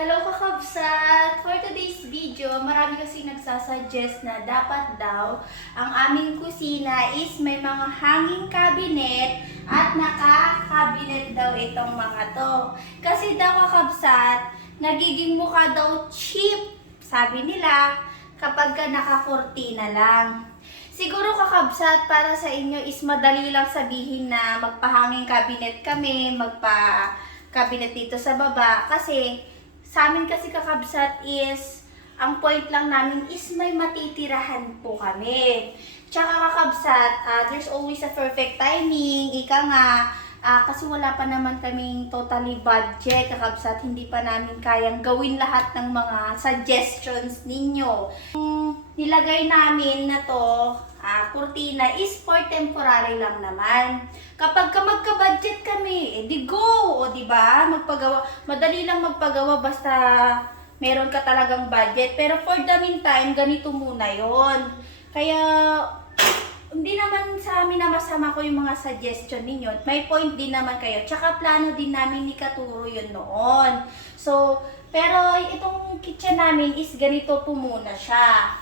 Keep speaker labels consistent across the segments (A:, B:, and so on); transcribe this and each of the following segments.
A: Hello kakabsat! For today's video, marami kasi nagsasuggest na dapat daw ang aming kusina is may mga hanging cabinet at naka-cabinet daw itong mga to. Kasi daw kakabsat, nagiging mukha daw cheap, sabi nila, kapag ka nakakortina lang. Siguro kakabsat para sa inyo is madali lang sabihin na magpahanging cabinet kami, magpa cabinet dito sa baba kasi sa amin kasi kakabsat is ang point lang namin is may matitirahan po kami. Tsaka kakabsat, ah, there's always a perfect timing. Ika nga, ah, kasi wala pa naman kaming totally budget, kakabsat. Hindi pa namin kayang gawin lahat ng mga suggestions ninyo. Yung nilagay namin na to, ah, kurtina is for temporary lang naman. Kapag ka magka-budget kami, eh di go, di ba? Magpagawa, madali lang magpagawa basta meron ka talagang budget. Pero for the meantime, ganito muna 'yon. Kaya hindi naman sa amin na masama ko yung mga suggestion ninyo. May point din naman kayo. Tsaka plano din namin ni Katuro yun noon. So, pero itong kitchen namin is ganito po muna siya.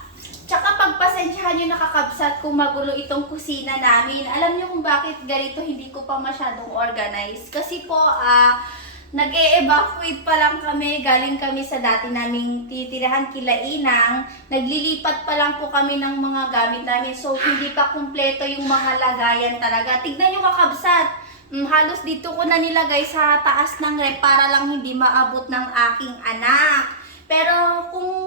A: Nyo nakakabsat kung magulo itong kusina namin. Alam nyo kung bakit ganito hindi ko pa masyadong organize. Kasi po, ah, nag-e-evacuate pa lang kami. Galing kami sa dati naming titirahan kila Inang. Naglilipat pa lang po kami ng mga gamit namin. So, hindi pa kumpleto yung mga lagayan talaga. Tignan nyo kakabsat. Mm, halos dito ko na nilagay sa taas ng rep para lang hindi maabot ng aking anak. Pero kung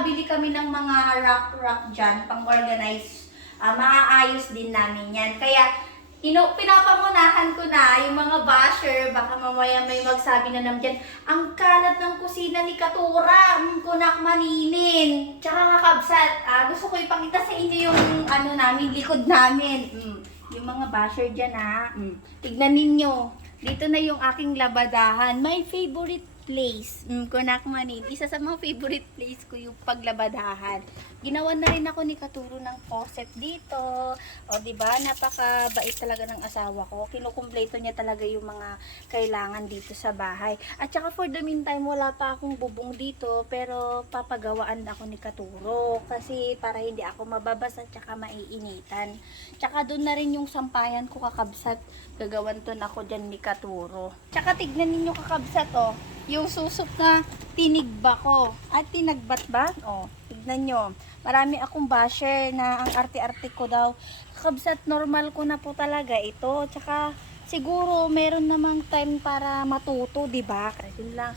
A: sakaling makabili kami ng mga rock-rock dyan, pang-organize, ah, maaayos din namin yan. Kaya, ino, pinapangunahan ko na yung mga basher, baka mamaya may magsabi na naman dyan, ang kalat ng kusina ni Katura, mm, kunak maninin. Tsaka kakabsat, ah, gusto ko ipakita sa inyo yung ano namin, likod namin. Mm, yung mga basher dyan ha. Mm, tignan ninyo. Dito na yung aking labadahan. My favorite place. Mm, kunak manin. Isa sa mga favorite place ko yung paglabadahan. Ginawa na rin ako ni Katuro ng faucet dito. O, di ba? Napakabait talaga ng asawa ko. Kinukumpleto niya talaga yung mga kailangan dito sa bahay. At saka for the meantime, wala pa akong bubong dito. Pero papagawaan ako ni Katuro. Kasi para hindi ako mababasa at saka maiinitan. Tsaka doon na rin yung sampayan ko kakabsat. Gagawan to na ako dyan ni Katuro. Tsaka tignan ninyo kakabsat oh. Yung susok na tinigba ko. At tinagbat ba? Oh, tignan nyo. Marami akong basher na ang arte-arte ko daw. Kakabsat normal ko na po talaga ito. Tsaka siguro meron namang time para matuto, di ba? Yun lang.